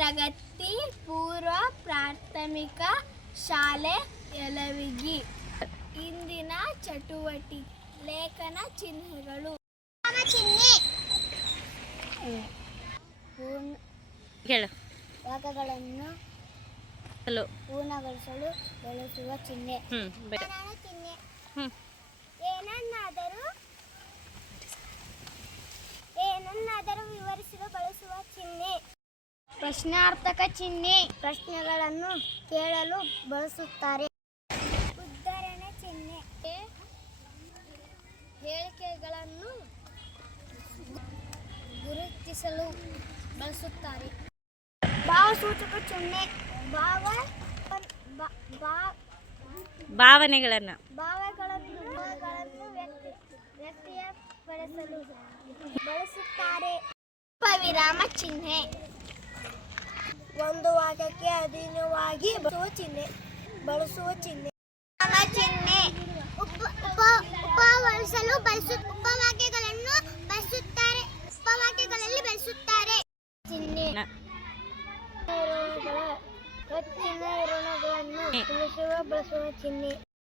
ಪ್ರಗತಿ ಪೂರ್ವ ಪ್ರಾಥಮಿಕ ಶಾಲೆ ಯಲವಿಗಿ. ಇಂದಿನ ಚಟುವಟಿಕೆ ಲೇಖನ ಚಿಹ್ನೆಗಳು. ಹೇಳು. ಭಾಗಗಳನ್ನು ಪೂರ್ಣಗೊಳಿಸಲು ಬಳಸುವ ಚಿಹ್ನೆ. ಚಿಹ್ನೆ ಏನನ್ನಾದರೂ ವಿವರಿಸಲು ಬಳಸುವ ಚಿಹ್ನೆ. ಪ್ರಶ್ನಾರ್ಥಕ ಚಿಹ್ನೆ ಪ್ರಶ್ನೆಗಳನ್ನು ಕೇಳಲು ಬಳಸುತ್ತಾರೆ. ಉದ್ಧರಣೆ ಚಿಹ್ನೆ ಹೇಳಿಕೆಗಳನ್ನು ಗುರುತಿಸಲು ಬಳಸುತ್ತಾರೆ. ಭಾವಸೂಚಕ ಚಿಹ್ನೆ ಭಾವನೆಗಳನ್ನು ವ್ಯಕ್ತಪಡಿಸಲು ಬಳಸುತ್ತಾರೆ. ವಿರಾಮ ಚಿಹ್ನೆ ಒಂದು ವಾಕ್ಯಕ್ಕೆ ಅಧೀನವಾಗಿ ಬಳಸುವ ಚಿಹ್ನೆ. ಚಿಹ್ನೆ ಉಪವರ್ಣಿಸಲು ಉಪವಾಕ್ಯಗಳನ್ನು ಬಳಸುತ್ತಾರೆ. ಉಪವಾಕ್ಯಗಳಲ್ಲಿ ಬಳಸುತ್ತಾರೆ. ಚಿಹ್ನೆ ಹೆಚ್ಚಿನ ವಿವರಣೆಗಳನ್ನು ತಿಳಿಸುವ ಬಳಸುವ ಚಿಹ್ನೆ.